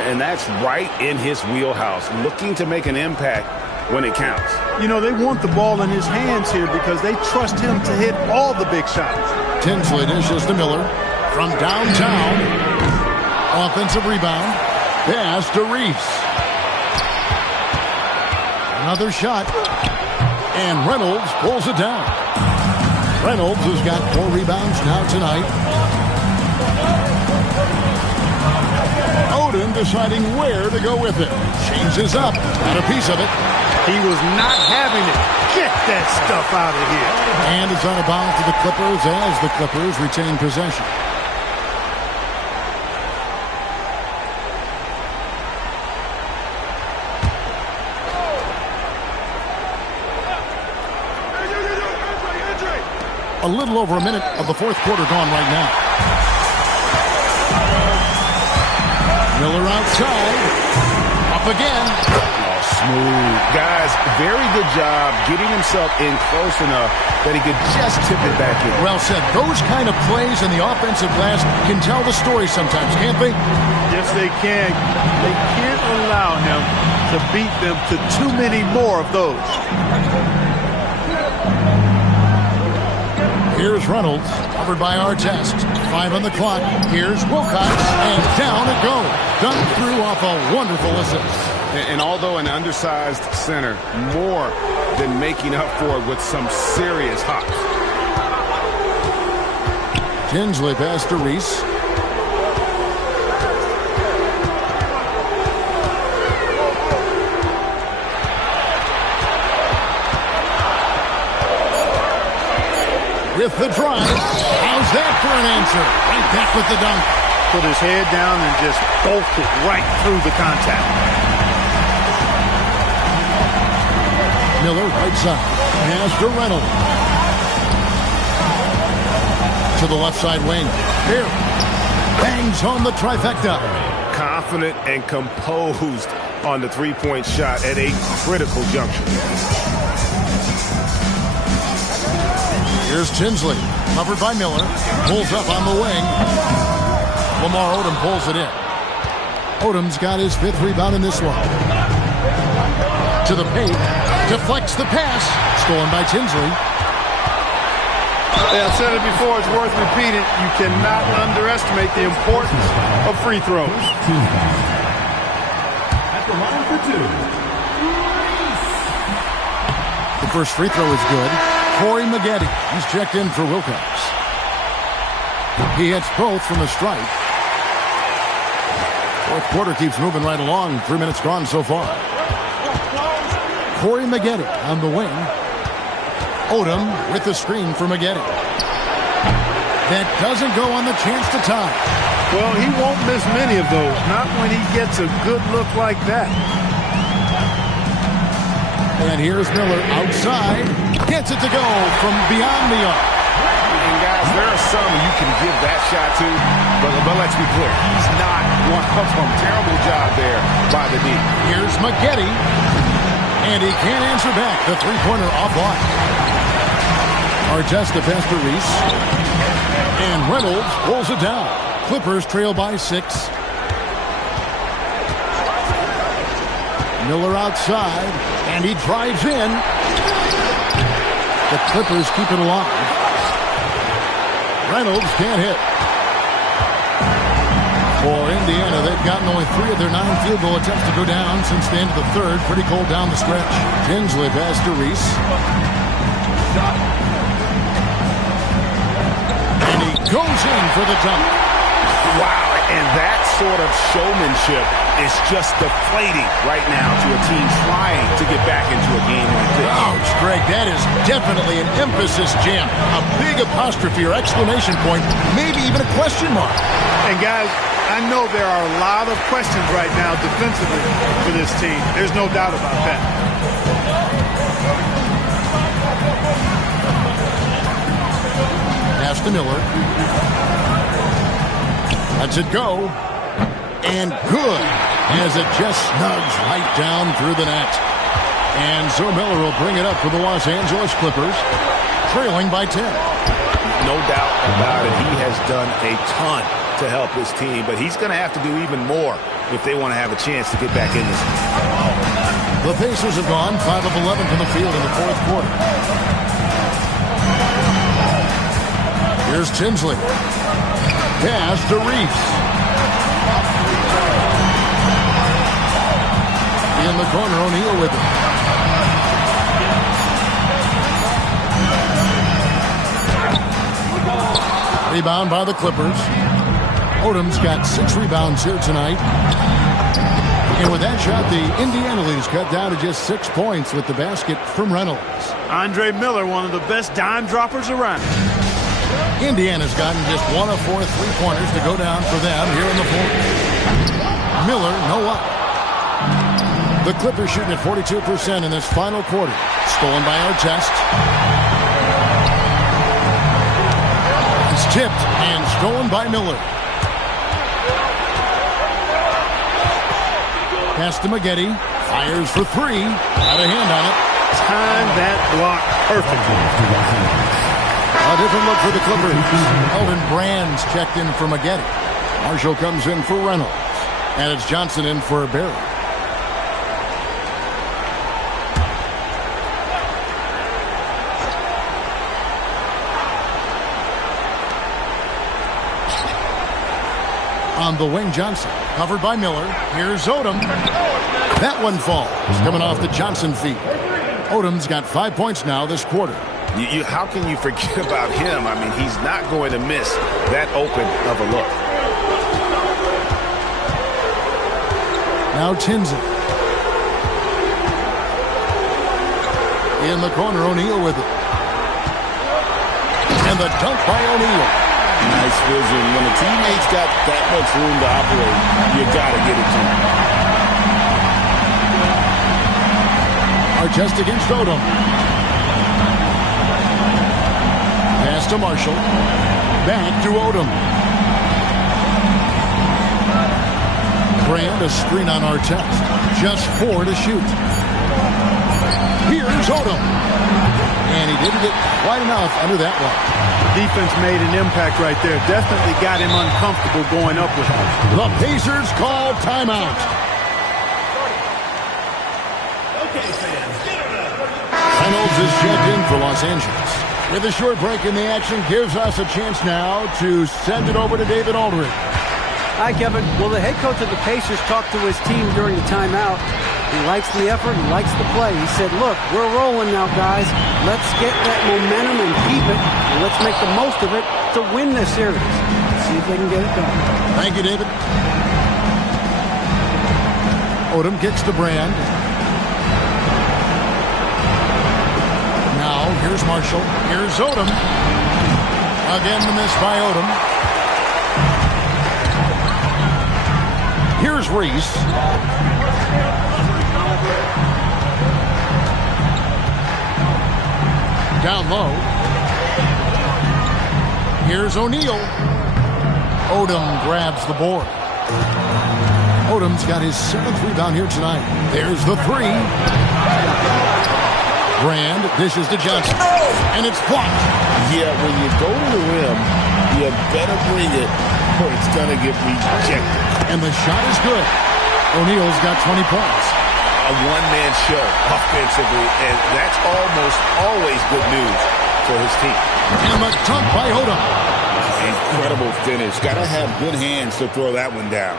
And that's right in his wheelhouse, looking to make an impact when it counts. You know, they want the ball in his hands here because they trust him to hit all the big shots. Tinsley dishes to Miller from downtown. Offensive rebound. Pass to Reese. Another shot. And Reynolds pulls it down. Reynolds has got 4 rebounds now tonight. Odom deciding where to go with it. Changes up. Got a piece of it. He was not having it. Get that stuff out of here. And it's out of bounds to the Clippers as the Clippers retain possession. A little over a minute of the fourth quarter gone right now. Miller outside. Up again. Oh, smooth. Guys, very good job getting himself in close enough that he could just tip it back in. Well said. Those kind of plays in the offensive glass can tell the story sometimes, can't they? Yes, they can. They can't allow him to beat them to too many more of those. Here's Reynolds, covered by Artest. 5 on the clock. Here's Wilcox, and down it goes. Done through off a wonderful assist. And although an undersized center, more than making up for it with some serious hops. Tinsley pass to Reese. With the drive. How's that for an answer? Right back with the dunk. Put his head down and just bolted right through the contact. Miller right side. Pass to Reynolds. To the left side wing. Here. Bangs home the trifecta. Confident and composed on the three-point shot at a critical juncture. Here's Tinsley, covered by Miller, pulls up on the wing. Lamar Odom pulls it in. Odom's got his 5th rebound in this one. To the paint, deflects the pass, stolen by Tinsley. Yeah, I've said it before, it's worth repeating. You cannot underestimate the importance of free throws. At the line for 2. The first free throw is good. Corey Maggette, he's checked in for Wilcox. He hits both from the stripe. Fourth quarter keeps moving right along. 3 minutes gone so far. Corey Maggette on the wing. Odom with the screen for Maggette. That doesn't go on the chance to tie. Well, he won't miss many of those. Not when he gets a good look like that. And here's Miller outside. Gets it to go from beyond the arc. And guys, there are some you can give that shot to, but let's be clear. He's not one of them. Terrible job there by the D. Here's Maggette. And he can't answer back. The three-pointer offline. Artest pass to Reese. And Reynolds pulls it down. Clippers trail by 6. Miller outside. And he drives in. The Clippers keep it alive. Reynolds can't hit. For Indiana, they've gotten only 3 of their 9 field goal attempts to go down since the end of the third. Pretty cold down the stretch. Tinsley pass to Reese. And he goes in for the dunk. Wow, and that sort of showmanship is just deflating right now to a team trying to get back into a game like this. Ouch, Greg, that is definitely an emphasis jam. A big apostrophe or exclamation point, maybe even a question mark. And guys, I know there are a lot of questions right now defensively for this team. There's no doubt about that. Pass to Miller. Lets it go. And good, as it just snugs right down through the net. And so Miller will bring it up for the Los Angeles Clippers, trailing by 10. No doubt about it. He has done a ton to help his team, but he's going to have to do even more if they want to have a chance to get back in this. The Pacers have gone 5 of 11 from the field in the fourth quarter. Here's Tinsley. Pass to Reese. In the corner, O'Neal with it. Rebound by the Clippers. Odom's got 6 rebounds here tonight. And with that shot, the Indiana lead is cut down to just 6 points with the basket from Reynolds. Andre Miller, one of the best dime droppers around. Indiana's gotten just 1 of 4 3-pointers to go down for them here in the fourth. Miller, no up. The Clippers shooting at 42% in this final quarter. Stolen by Artest. It's tipped and stolen by Miller. Pass to Maggette. Fires for 3. Got a hand on it. Time that block perfectly. A different look for the Clippers. Elton Brand's checked in for Maggette. Marshall comes in for Reynolds. And it's Johnson in for Barry. On the wing, Johnson. Covered by Miller. Here's Odom. That one falls. Coming off the Johnson feet. Odom's got 5 points now this quarter. How can you forget about him? I mean, he's not going to miss that open of a look. Now Tinsley. In the corner, O'Neal with it. And the dunk by O'Neal. Nice vision. When a teammate's got that much room to operate, you got to get it to him. Artest against Odom. Pass to Marshall. Back to Odom. Brand, a screen on Artest. Just 4 to shoot. Here's Odom. And he didn't get quite enough under that one. Defense made an impact right there. Definitely got him uncomfortable going up with him. The Pacers call timeout. Reynolds is checked in for Los Angeles. With a short break in the action, gives us a chance now to send it over to David Aldridge. Hi, Kevin. Well, the head coach of the Pacers talked to his team during the timeout. He likes the effort. He likes the play. He said, look, we're rolling now, guys. Let's get that momentum and keep it. And let's make the most of it to win this series. See if they can get it done. Thank you, David. Odom kicks to Brand. Now, here's Marshall. Here's Odom. Again, the miss by Odom. Here's Reese. Down low. Here's O'Neal. Odom grabs the board. Odom's got his 7th rebound here tonight. There's the 3. Brand dishes to Johnson. And it's blocked. Yeah, when you go to the rim, you better bring it or it's going to get rejected. And the shot is good. O'Neal's got 20 points. A one-man show offensively, and that's almost always good news for his team. And the dunk by Odom. Incredible finish. Got to have good hands to throw that one down.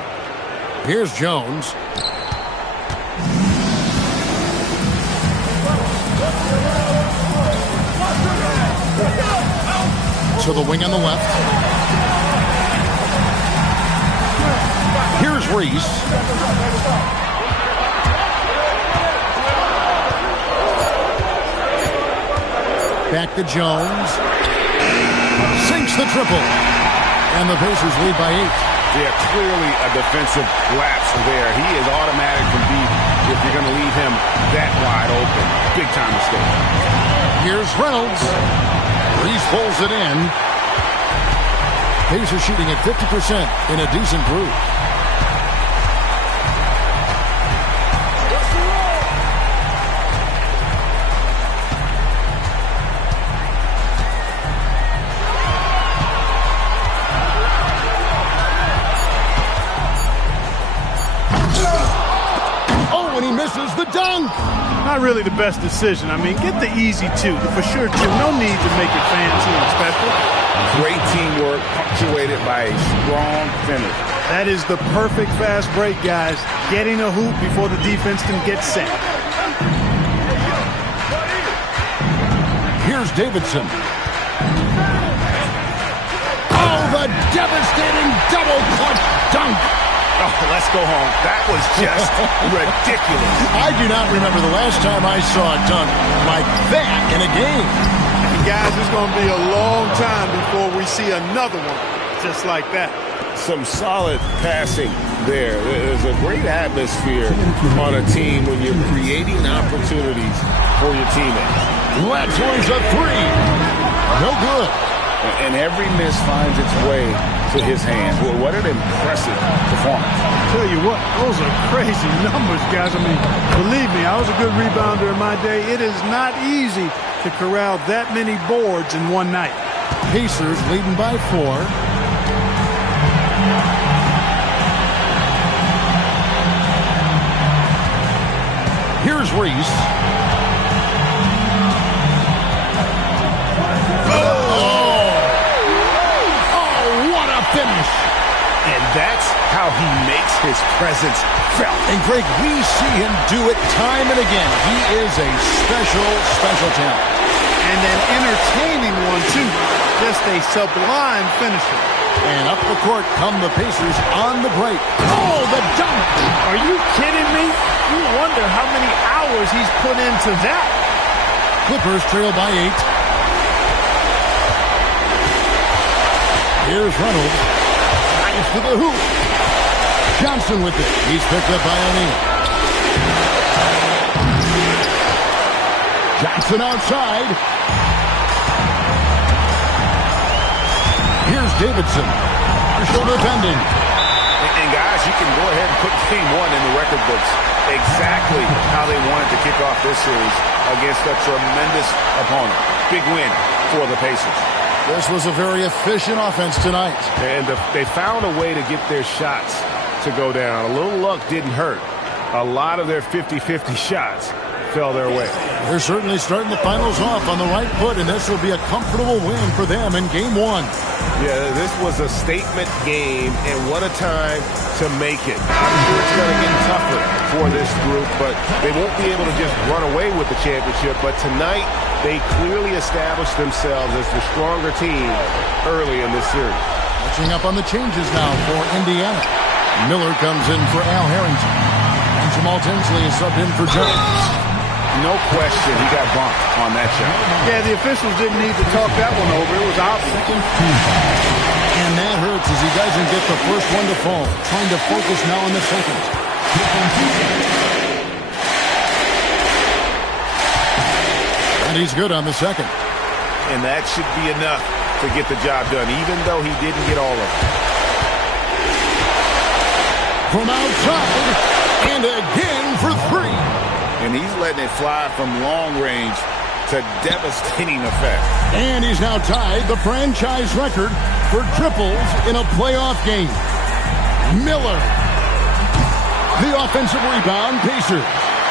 Here's Jones. To the wing on the left. Here's Reese. Back to Jones. Sinks the triple. And the Pacers lead by 8. Yeah, clearly a defensive lapse there. He is automatic from deep if you're going to leave him that wide open. Big time mistake. Here's Reynolds. Reese pulls it in. Pacers shooting at 50% in a decent groove. misses the dunk. Not really the best decision. I mean, get the easy two. For sure, Jim. No need to make it fancy and special. Great teamwork punctuated by a strong finish. That is the perfect fast break, guys. Getting a hoop before the defense can get set. Here's Davidson. Oh, the devastating double clutch dunk. Oh, let's go home. That was just ridiculous. I do not remember the last time I saw a dunk like that in a game. And guys, it's going to be a long time before we see another one just like that. Some solid passing there. There's a great atmosphere on a team when you're creating opportunities for your teammates. Blatcher's a three. No good. And every miss finds its way to his hand. Well, what an impressive performance. Tell you what, those are crazy numbers, guys. I mean, believe me, I was a good rebounder in my day. It is not easy to corral that many boards in one night. Pacers leading by 4. Here's Reese. Finish. And that's how he makes his presence felt. And Greg, we see him do it time and again. He is a special, special talent. And an entertaining one, too. Just a sublime finisher. And up the court come the Pacers on the break. Oh, the dunk! Are you kidding me? You wonder how many hours he's put into that. Clippers trail by 8. Here's Reynolds. Nice to the hoop. Johnson with it. He's picked up by O'Neal. Johnson outside. Here's Davidson. Shoulder bending. And guys, you can go ahead and put game 1 in the record books. Exactly how they wanted to kick off this series against a tremendous opponent. Big win for the Pacers. This was a very efficient offense tonight. And they found a way to get their shots to go down. A little luck didn't hurt. A lot of their 50-50 shots fell their way. They're certainly starting the finals off on the right foot, and this will be a comfortable win for them in Game 1. Yeah, this was a statement game, and what a time to make it. I'm sure it's going to get tougher for this group, but they won't be able to just run away with the championship. But tonight, they clearly established themselves as the stronger team early in this series. Catching up on the changes now for Indiana. Miller comes in for Al Harrington. And Jamal Tinsley is subbed in for Jones. No question he got bumped on that shot. Yeah, the officials didn't need to talk that one over. It was obvious. And that hurts as he doesn't get the first one to fall. Trying to focus now on the second. And he's good on the second. And that should be enough to get the job done, even though he didn't get all of it. From outside, and again for 3. And he's letting it fly from long range to devastating effect. And he's now tied the franchise record for triples in a playoff game. Miller. The offensive rebound, Pacers.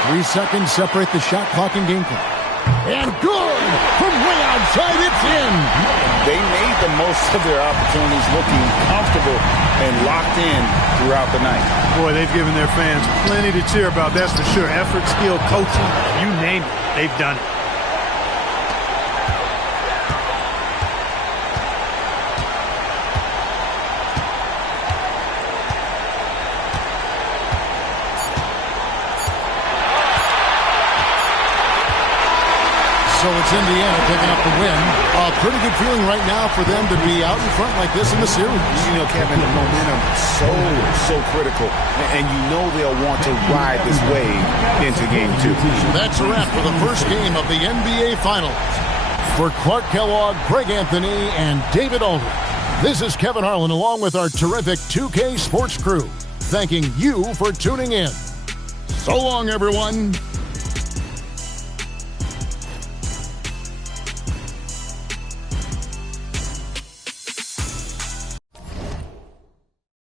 3 seconds separate the shot clock and game clock. And good! From way outside, it's in! They made the most of their opportunities, looking comfortable and locked in throughout the night. Boy, they've given their fans plenty to cheer about, that's for sure. Effort, skill, coaching, you name it, they've done it. So it's Indiana picking up the win. A pretty good feeling right now for them to be out in front like this in the series. You know, Kevin, the momentum so critical. And you know they'll want to ride this wave into Game 2. That's a wrap for the first game of the NBA Finals. For Clark Kellogg, Greg Anthony, and David Aldridge, this is Kevin Harlan along with our terrific 2K Sports crew, thanking you for tuning in. So long, everyone.